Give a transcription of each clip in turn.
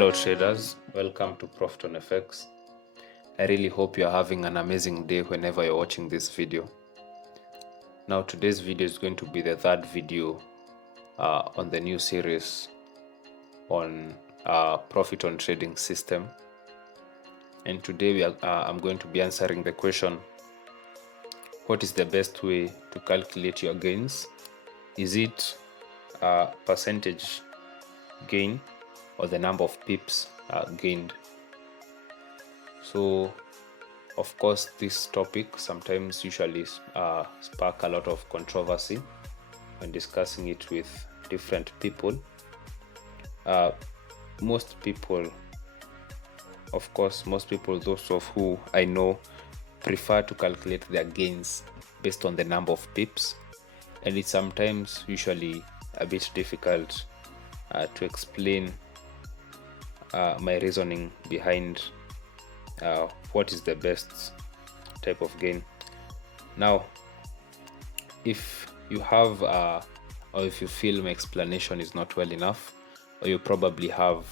Hello traders, welcome to PROFITON FX. I really hope you're having an amazing day whenever you're watching this video. Now today's video is going to be the third video on the new series on PROFITON trading system. And today I'm going to be answering the question, what is the best way to calculate your gains? Is it percentage gain or the number of pips gained? So of course this topic sometimes usually spark a lot of controversy when discussing it with different people. Most people, those of who I know, prefer to calculate their gains based on the number of pips, and it's sometimes usually a bit difficult to explain my reasoning behind what is the best type of gain. Now, if you have or if you feel my explanation is not well enough, or you probably have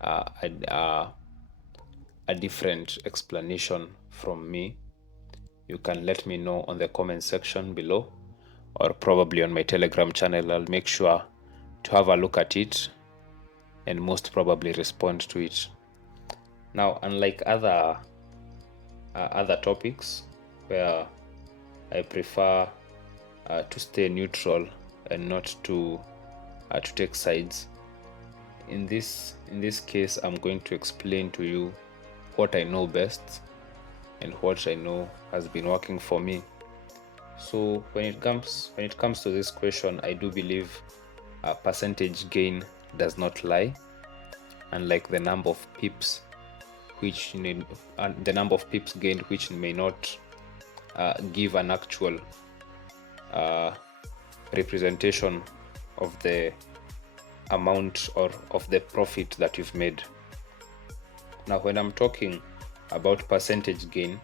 a different explanation from me, you can let me know on the comment section below, or probably on my Telegram channel. I'll make sure to have a look at it and most probably respond to it. Now, unlike other topics where I prefer to stay neutral and not to take sides, in this case I'm going to explain to you what I know best and what I know has been working for me. So when it comes to this question, I do believe percentage gain does not lie, unlike the number of pips gained, which may not give an actual representation of the amount or of the profit that you've made. Now, when I'm talking about percentage gain,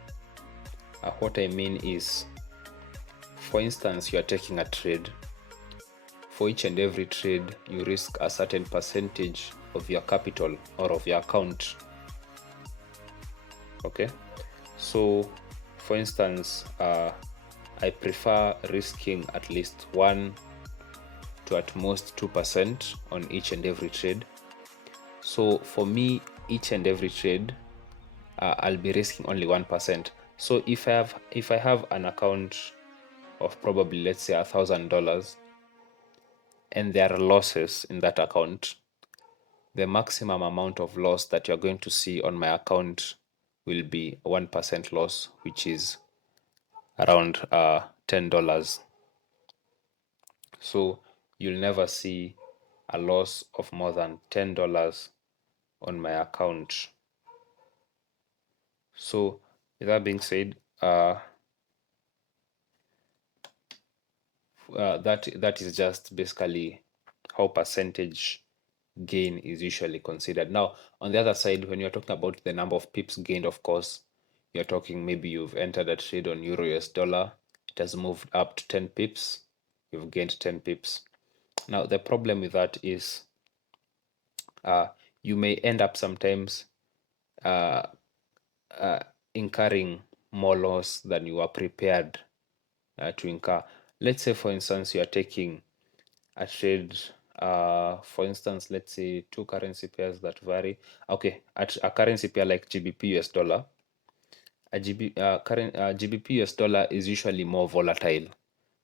what I mean is, for instance, you are taking a trade. For each and every trade, you risk a certain percentage of your capital or of your account. Okay, so for instance, I prefer risking at least 1 to at most 2% on each and every trade. So for me, each and every trade, I'll be risking only 1%. So if I have an account of probably, let's say, $1,000, and there are losses in that account, the maximum amount of loss that you're going to see on my account will be 1% loss, which is around $10. So you'll never see a loss of more than $10 on my account. So with that being said, that is just basically how percentage gain is usually considered. Now, on the other side, when you're talking about the number of pips gained, of course, you're talking maybe you've entered a trade on Euro US dollar, it has moved up to 10 pips, you've gained 10 pips. Now, the problem with that is you may end up sometimes incurring more loss than you are prepared to incur. Let's say, for instance, you are taking a trade, for instance, let's say two currency pairs that vary. Okay, at a currency pair like GBP US dollar, GBP US dollar is usually more volatile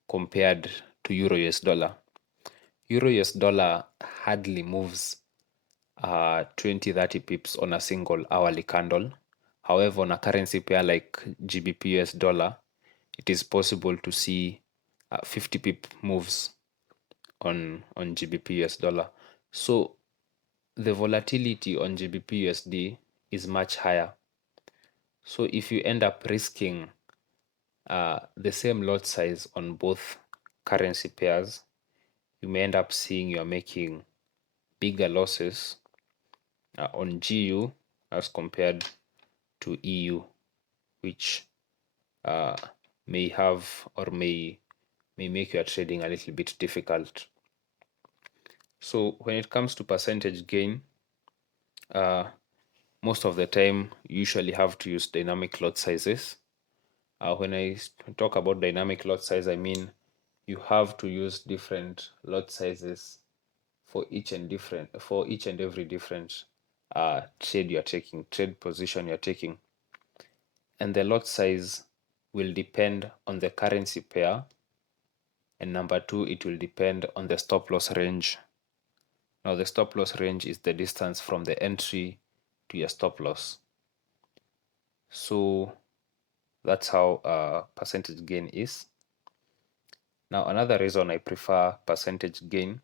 compared to Euro US dollar. Euro US dollar hardly moves 20-30 pips on a single hourly candle. However, on a currency pair like GBP US dollar, it is possible to see 50 pip moves on GBP US dollar. So the volatility on GBP USD is much higher. So if you end up risking the same lot size on both currency pairs, you may end up seeing you're making bigger losses on GU as compared to EU, which may have or may make your trading a little bit difficult. So when it comes to percentage gain, Most of the time, you usually have to use dynamic lot sizes. When I talk about dynamic lot size, I mean you have to use different lot sizes for each and every different trade you're taking, trade position you're taking. And the lot size will depend on the currency pair. And number two, it will depend on the stop loss range. Now, the stop loss range is the distance from the entry to your stop loss. So that's how percentage gain is. Now, another reason I prefer percentage gain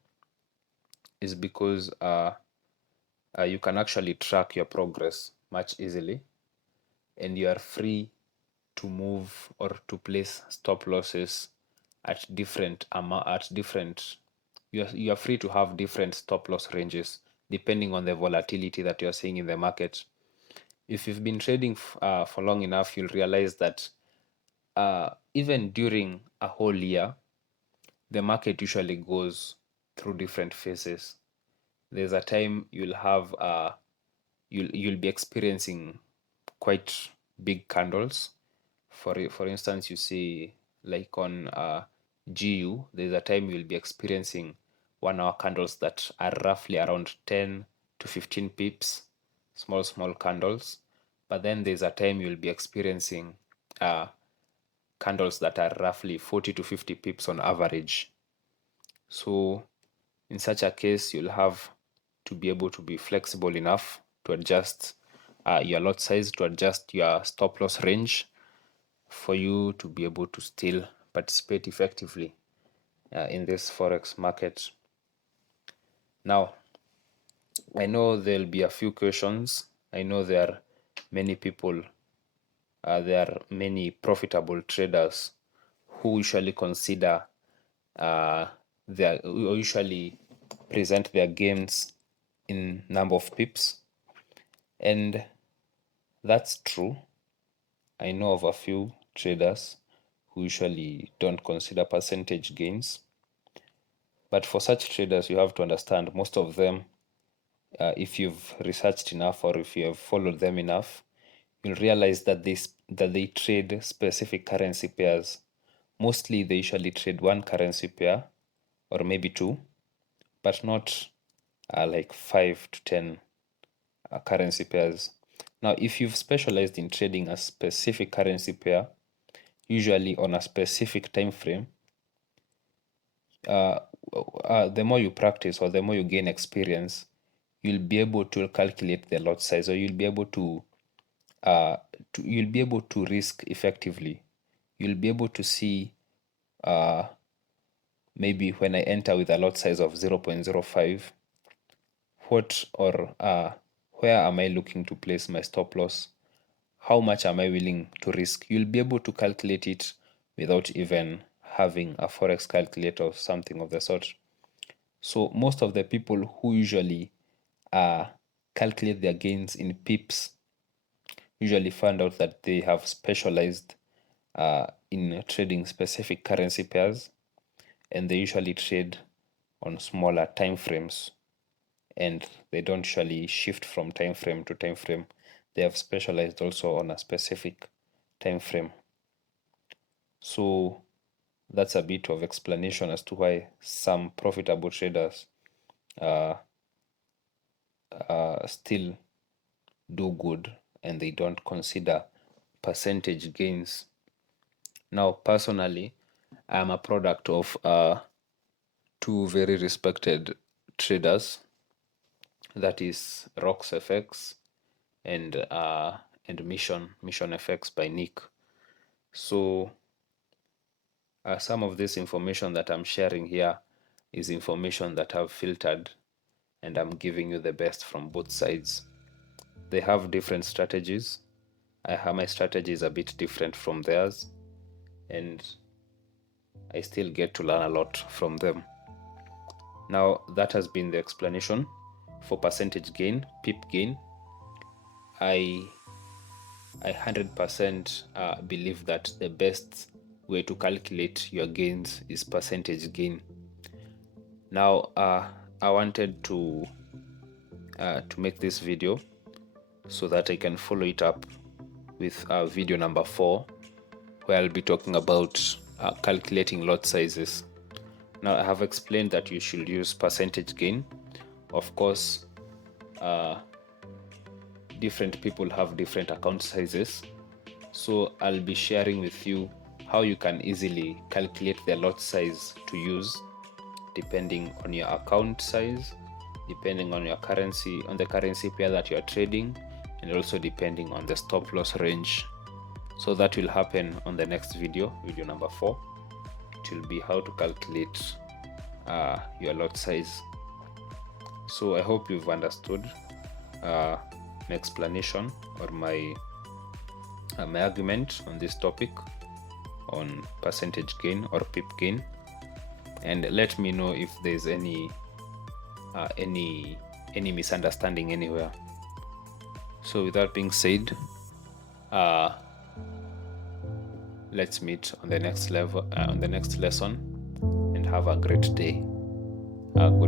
is because you can actually track your progress much easily, and you are free to move or to place stop losses at different you are free to have different stop loss ranges depending on the volatility that you're seeing in the market. If you've been trading for long enough, you'll realize that even during a whole year, the market usually goes through different phases. There's a time you'll be experiencing quite big candles. For instance, you see like on GU, there's a time you'll be experiencing 1 hour candles that are roughly around 10 to 15 pips, small candles. But then there's a time you'll be experiencing candles that are roughly 40 to 50 pips on average. So in such a case, you'll have to be able to be flexible enough to adjust your lot size, to adjust your stop loss range for you to be able to still participate effectively in this forex market. Now, I know there'll be a few questions. I know there are many people, there are many profitable traders who usually consider or usually present their gains in number of pips, and that's true. I know of a few traders who usually don't consider percentage gains. But for such traders, you have to understand most of them, if you've researched enough or if you have followed them enough, you'll realize that they trade specific currency pairs. Mostly, they usually trade one currency pair or maybe two, but not like 5 to 10 currency pairs. Now, if you've specialized in trading a specific currency pair, usually on a specific time frame, the more you practice or the more you gain experience, you'll be able to calculate the lot size, or you'll be able to risk effectively. You'll be able to see maybe when I enter with a lot size of 0.05, what or where am I looking to place my stop loss? How much am I willing to risk? You'll be able to calculate it without even having a forex calculator or something of the sort. So most of the people who usually calculate their gains in pips usually find out that they have specialized in trading specific currency pairs, and they usually trade on smaller time frames, and they don't usually shift from time frame to time frame. They have specialized also on a specific time frame. So that's a bit of explanation as to why some profitable traders still do good and they don't consider percentage gains. Now, personally, I'm a product of two very respected traders, that is Rox FX and Mission FX by Nick. So some of this information that I'm sharing here is information that I've filtered, and I'm giving you the best from both sides. They have different strategies. My strategy is a bit different from theirs, and I still get to learn a lot from them. Now, that has been the explanation for percentage gain, pip gain. I 100% believe that the best way to calculate your gains is percentage gain. Now, I wanted to to make this video so that I can follow it up with video number 4, where I'll be talking about calculating lot sizes. Now, I have explained that you should use percentage gain. Of course, different people have different account sizes, so I'll be sharing with you how you can easily calculate the lot size to use depending on your account size, depending on your currency, on the currency pair that you are trading, and also depending on the stop loss range. So that will happen on the next video, video number 4. It will be how to calculate your lot size. So I hope you've understood my explanation or my argument on this topic on percentage gain or pip gain, and let me know if there's any misunderstanding anywhere. So with that being said, let's meet on the next level, on the next lesson, and have a great day. Good